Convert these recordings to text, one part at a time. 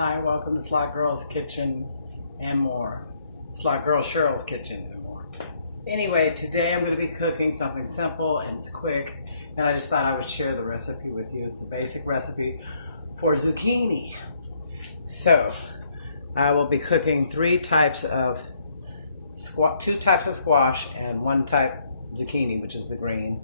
Hi, welcome to Slot Girl's Kitchen and more. Slot Girl Cheryl's Kitchen and more. Anyway, today I'm going to be cooking something simple and it's quick, and I just thought I would share the recipe with you. It's a basic recipe for zucchini. So, I will be cooking two types of squash and one type zucchini, which is the green.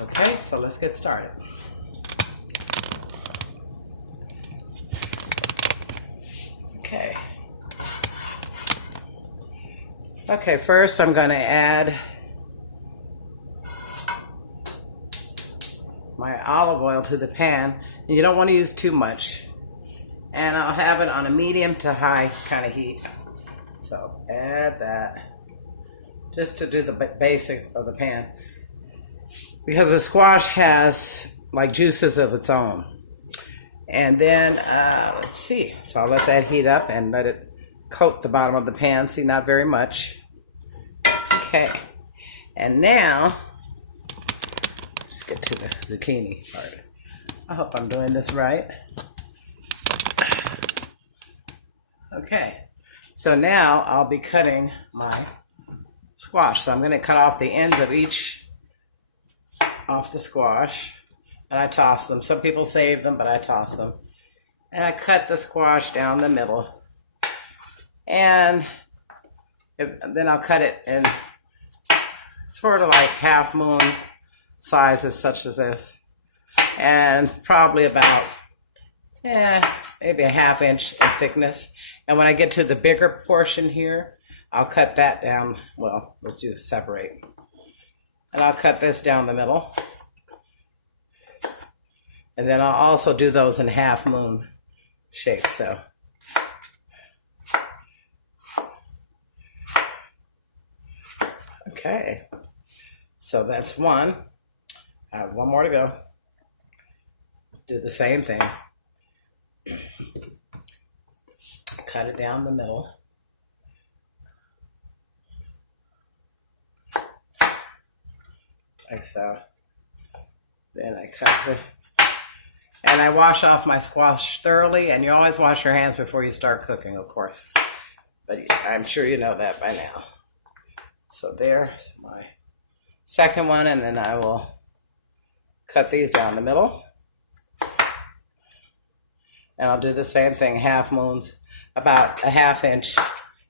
Okay, so let's get started. Okay, first I'm going to add my olive oil to the pan. And you don't want to use too much. And I'll have it on a medium to high kind of heat. So add that just to do the basics of the pan. Because the squash has like juices of its own. And then, let's see. So I'll let that heat up and let it coat the bottom of the pan. See, not very much. Okay. And now, let's get to the zucchini part. I hope I'm doing this right. Okay. So now I'll be cutting my squash. So I'm going to cut off the ends of each off the squash. And I toss them. Some people save them, but I toss them. And I cut the squash down the middle. And then I'll cut it in sort of like half moon sizes, such as this. And probably about, maybe a ½ inch in thickness. And when I get to the bigger portion here, I'll cut that down. Well, let's do separate. And I'll cut this down the middle. And then I'll also do those in half moon shape, so. Okay, so that's one. I have one more to go. Do the same thing. Cut it down the middle. Like so. Then I cut the... And I wash off my squash thoroughly, and you always wash your hands before you start cooking, of course. But I'm sure you know that by now. So there's my second one, and then I will cut these down the middle. And I'll do the same thing, half moons, about a ½ inch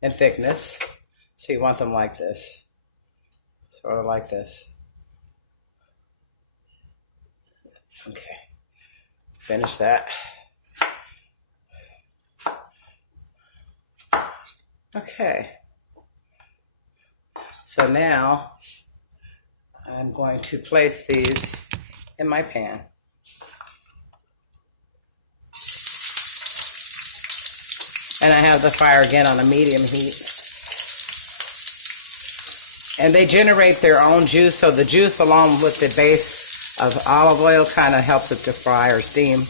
in thickness. So you want them like this, sort of like this. Okay. Finish that. Okay. So now I'm going to place these in my pan. And I have the fire again on a medium heat. And they generate their own juice, so the juice along with the base of olive oil kind of helps it to fry or steam.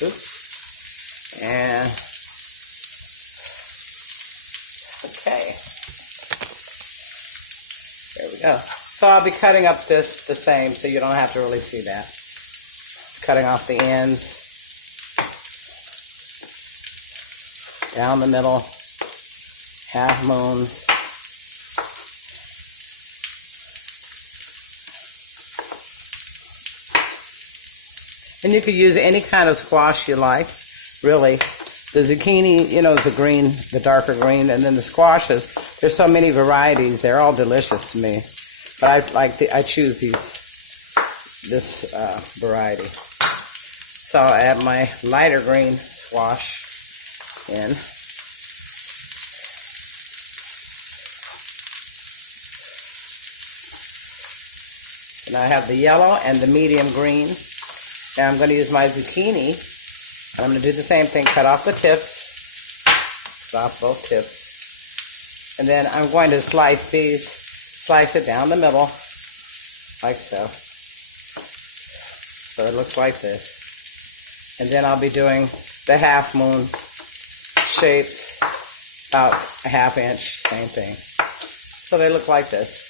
Oops. And okay. There we go. So I'll be cutting up this the same, so you don't have to really see that. Cutting off the ends. Down the middle. Half moons. And you could use any kind of squash you like, really. The zucchini, you know, is the green, the darker green, and then the squashes, there's so many varieties. They're all delicious to me. But I choose this variety. So I'll add my lighter green squash in. And I have the yellow and the medium green. Now I'm going to use my zucchini, and I'm going to do the same thing, cut off the tips, cut off both tips, and then I'm going to slice it down the middle, like so. So it looks like this. And then I'll be doing the half moon shapes, about a ½ inch, same thing. So they look like this.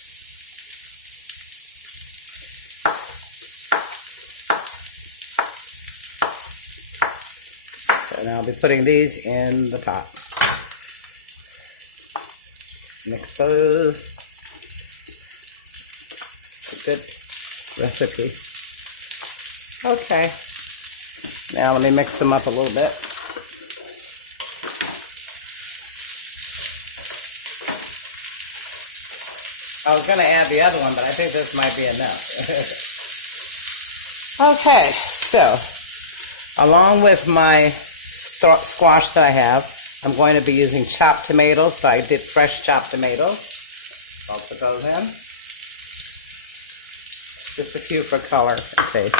And I'll be putting these in the pot. Mix those. It's a good recipe. Okay. Now let me mix them up a little bit. I was going to add the other one, but I think this might be enough. Okay, so along with my squash that I have, I'm going to be using chopped tomatoes. So I did fresh chopped tomatoes. I'll put those in. Just a few for color and taste.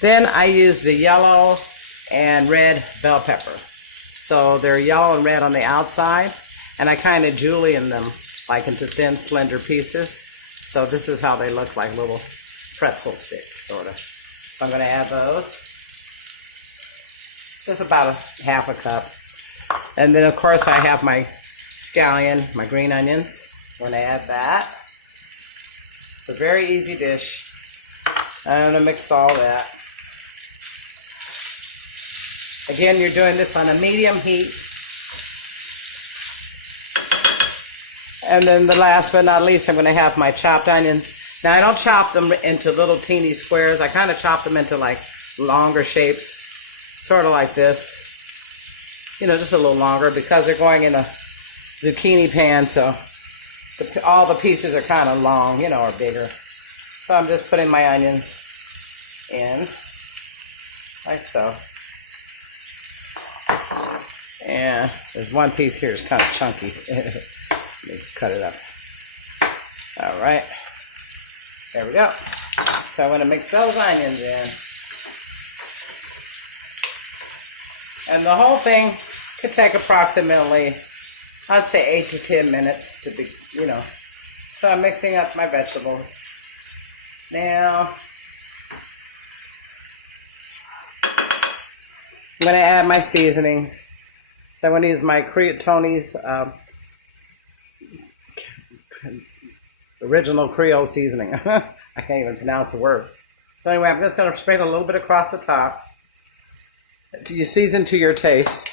Then I use the yellow and red bell pepper. So they're yellow and red on the outside, and I kind of julienne them like into thin, slender pieces. So this is how they look, like little pretzel sticks, sort of. So I'm going to add those. Just about a half a cup. And then, of course, I have my scallion, my green onions. I'm going to add that. It's a very easy dish. I'm going to mix all that. Again, you're doing this on a medium heat. And then the last but not least, I'm going to have my chopped onions. Now, I don't chop them into little teeny squares. I kind of chop them into like longer shapes, sort of like this. You know, just a little longer because they're going in a zucchini pan, so all the pieces are kind of long, you know, or bigger. So I'm just putting my onions in, like so. And there's one piece here that's kind of chunky. Let me cut it up. All right. There we go. So I'm going to mix those onions in. And the whole thing could take approximately, I'd say 8 to 10 minutes to be, you know. So I'm mixing up my vegetables. Now, I'm going to add my seasonings. So I'm going to use my Tony's original Creole seasoning. I can't even pronounce the word. So anyway, I'm just going to sprinkle a little bit across the top. You season to your taste.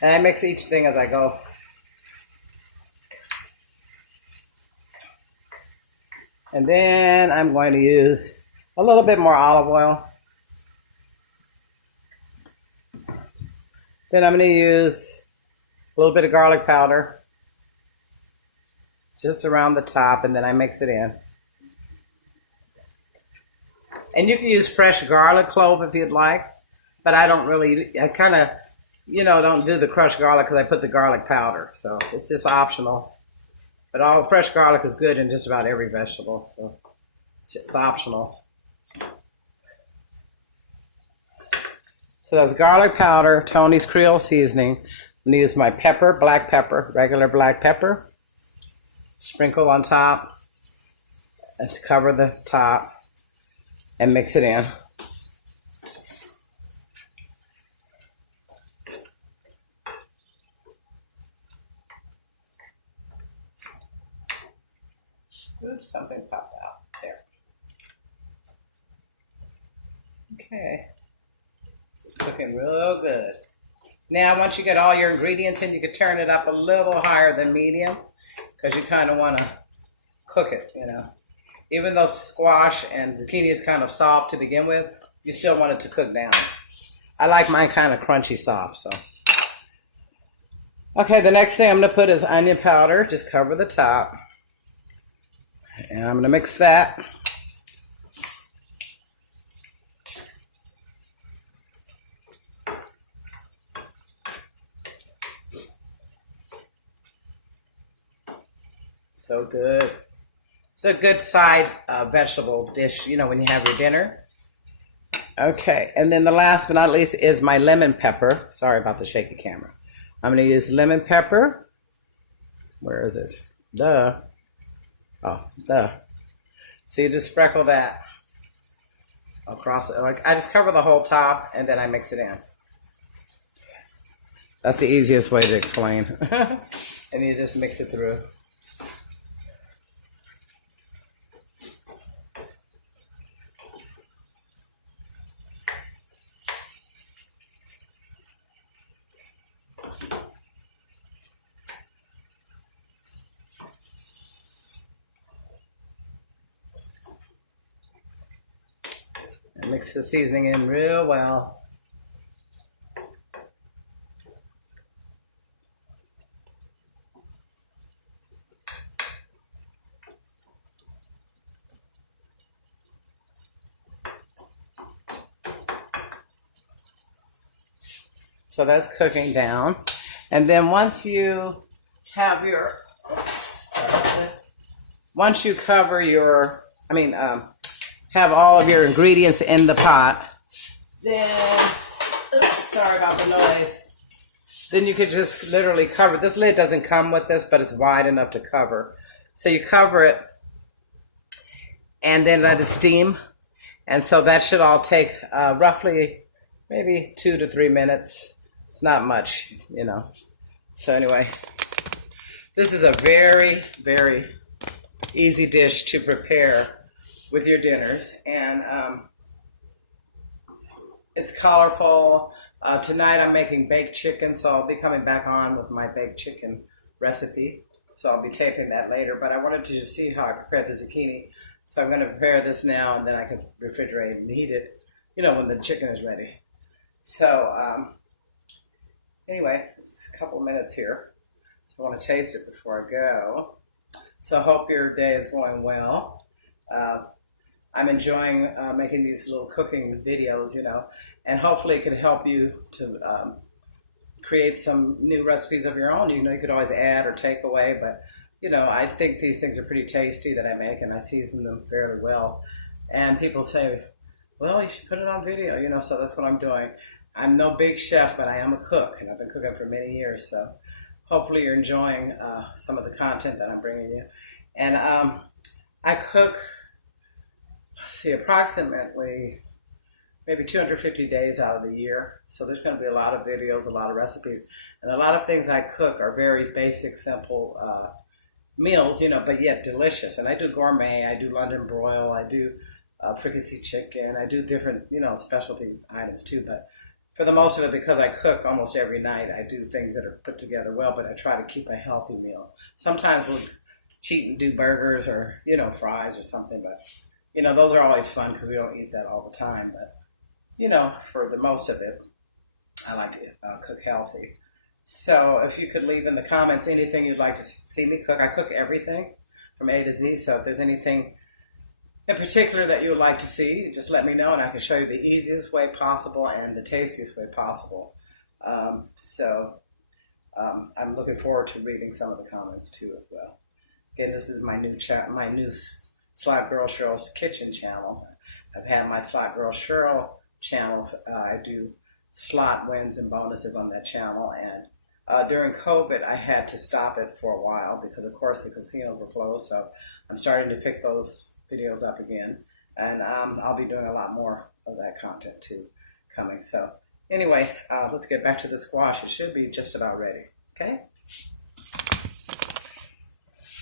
And I mix each thing as I go. And then I'm going to use a little bit more olive oil. Then I'm going to use a little bit of garlic powder. Just around the top, and then I mix it in. And you can use fresh garlic clove if you'd like. But I don't really, I kind of, you know, don't do the crushed garlic because I put the garlic powder. So it's just optional. But all fresh garlic is good in just about every vegetable. So it's just optional. So that's garlic powder, Tony's Creole seasoning. I'm going to use my pepper, black pepper, regular black pepper. Sprinkle on top. Let's cover the top and mix it in. Oops, something popped out there. Okay, this is cooking real good. Now, once you get all your ingredients in, you can turn it up a little higher than medium because you kind of want to cook it, you know. Even though squash and zucchini is kind of soft to begin with, you still want it to cook down. I like mine kind of crunchy soft, so. Okay, the next thing I'm going to put is onion powder. Just cover the top. And I'm going to mix that. So good. It's a good side vegetable dish, you know, when you have your dinner. Okay, and then the last but not least is my lemon pepper. Sorry about the shaky camera. I'm going to use lemon pepper. Where is it? Duh. Oh, duh. So you just sprinkle that across it. Like I just cover the whole top and then I mix it in. That's the easiest way to explain. And you just mix it through. mix the seasoning in real well. So that's cooking down. And then once you have your, once you cover your, have all of your ingredients in the pot, then, sorry about the noise, then you could just literally cover. This lid doesn't come with this, but it's wide enough to cover. So you cover it and then let it steam. And so that should all take roughly maybe 2 to 3 minutes. It's not much, you know. So anyway, this is a very, very easy dish to prepare with your dinners. And it's colorful. Tonight I'm making baked chicken, so I'll be coming back on with my baked chicken recipe. So I'll be taping that later. But I wanted to just see how I prepare the zucchini. So I'm going to prepare this now, and then I can refrigerate and heat it, you know, when the chicken is ready. So anyway, it's a couple of minutes here. So I want to taste it before I go. So I hope your day is going well. I'm enjoying making these little cooking videos, you know, and hopefully it can help you to create some new recipes of your own. You know, you could always add or take away, but, you know, I think these things are pretty tasty that I make, and I season them fairly well. And people say, well, you should put it on video, you know, so that's what I'm doing. I'm no big chef, but I am a cook, and I've been cooking for many years, so hopefully you're enjoying some of the content that I'm bringing you. And I cook, approximately maybe 250 days out of the year. So there's going to be a lot of videos, a lot of recipes, and a lot of things I cook are very basic, simple meals, you know, but yet delicious. And I do gourmet, I do London broil, I do fricassee chicken, I do different, you know, specialty items too. But for the most of it, because I cook almost every night, I do things that are put together well, but I try to keep a healthy meal. Sometimes we'll cheat and do burgers or, you know, fries or something, but, you know, those are always fun because we don't eat that all the time. But, you know, for the most of it, I like to cook healthy. So if you could leave in the comments anything you'd like to see me cook. I cook everything from A to Z, so if there's anything in particular that you would like to see, just let me know, and I can show you the easiest way possible and the tastiest way possible. I'm looking forward to reading some of the comments too as well. Again, this is my new Slot Girl Cheryl's Kitchen channel. I've had my Slot Girl Cheryl channel. I do slot wins and bonuses on that channel, and during COVID, I had to stop it for a while because, of course, the casinos were closed. So I'm starting to pick those videos up again, and I'll be doing a lot more of that content too coming. So anyway, let's get back to the squash. It should be just about ready. Okay.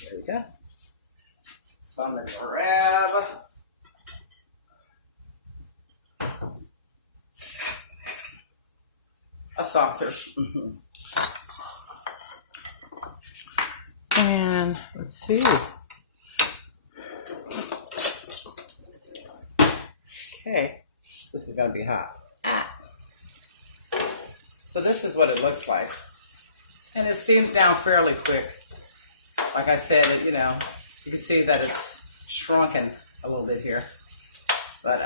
There we go. So I'm going to grab a saucer. And let's see. Okay, this is going to be hot. So this is what it looks like. And it steams down fairly quick. Like I said, you know, you can see that it's shrunken a little bit here. But,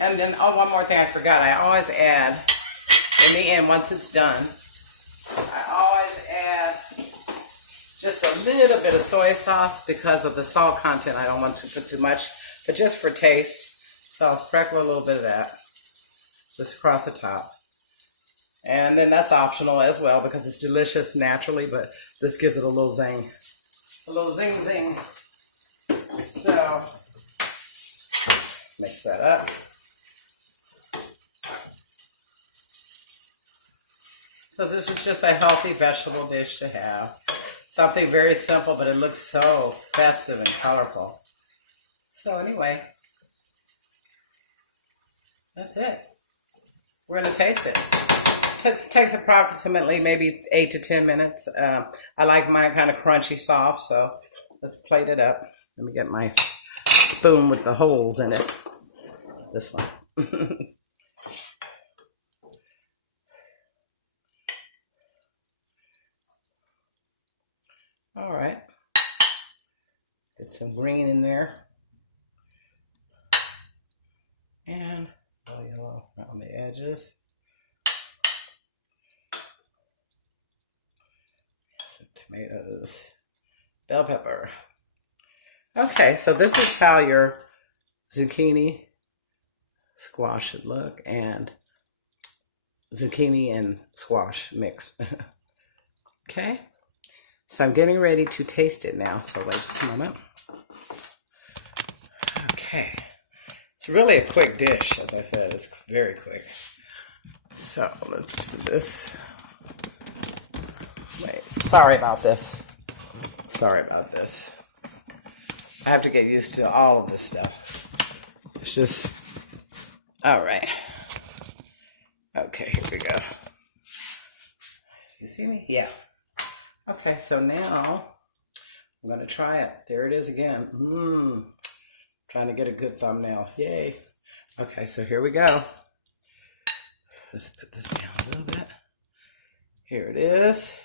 and then, oh, one more thing I forgot. I always add, in the end, once it's done, I always add just a little bit of soy sauce because of the salt content. I don't want to put too much, but just for taste. So I'll sprinkle a little bit of that just across the top. And then that's optional as well because it's delicious naturally, but this gives it a little zing. A little zing zing. So mix that up. So this is just a healthy vegetable dish to have. Something very simple, but it looks so festive and colorful. So anyway, that's it. We're going to taste it. Takes approximately maybe 8 to 10 minutes. I like mine kind of crunchy soft, so let's plate it up. Let me get my spoon with the holes in it. This one. All right. Get some green in there. And a little yellow around the edges. Some tomatoes. Bell pepper. Okay, so this is how your zucchini squash should look, and zucchini and squash mixed. Okay, so I'm getting ready to taste it now, so wait just a moment. Okay, it's really a quick dish, as I said, it's very quick. So let's do this. Wait, sorry about this. Sorry about this. I have to get used to all of this stuff. It's just, all right. Okay, here we go. You see me? Yeah. Okay, so now I'm going to try it. There it is again. Trying to get a good thumbnail. Yay. Okay, so here we go. Let's put this down a little bit. Here it is.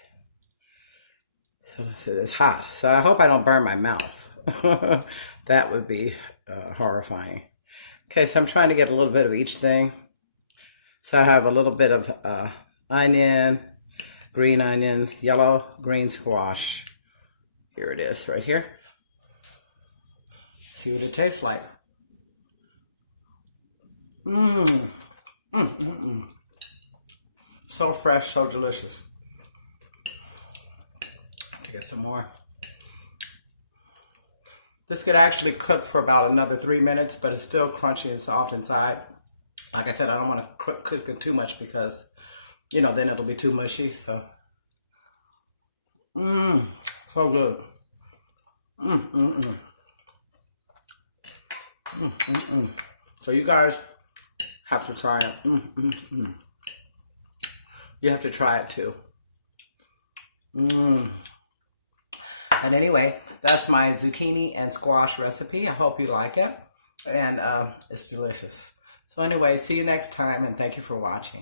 So it's hot. So I hope I don't burn my mouth. That would be horrifying. Okay, so I'm trying to get a little bit of each thing. So I have a little bit of onion, green onion, yellow, green squash. Here it is, right here. See what it tastes like. So fresh, so delicious. To get some more. This could actually cook for about another 3 minutes, but it's still crunchy and soft inside. Like I said, I don't want to cook it too much because, you know, then it'll be too mushy. So, so good. So you guys have to try it. You have to try it too. And anyway, that's my zucchini and squash recipe. I hope you like it. And it's delicious. So anyway, see you next time, and thank you for watching.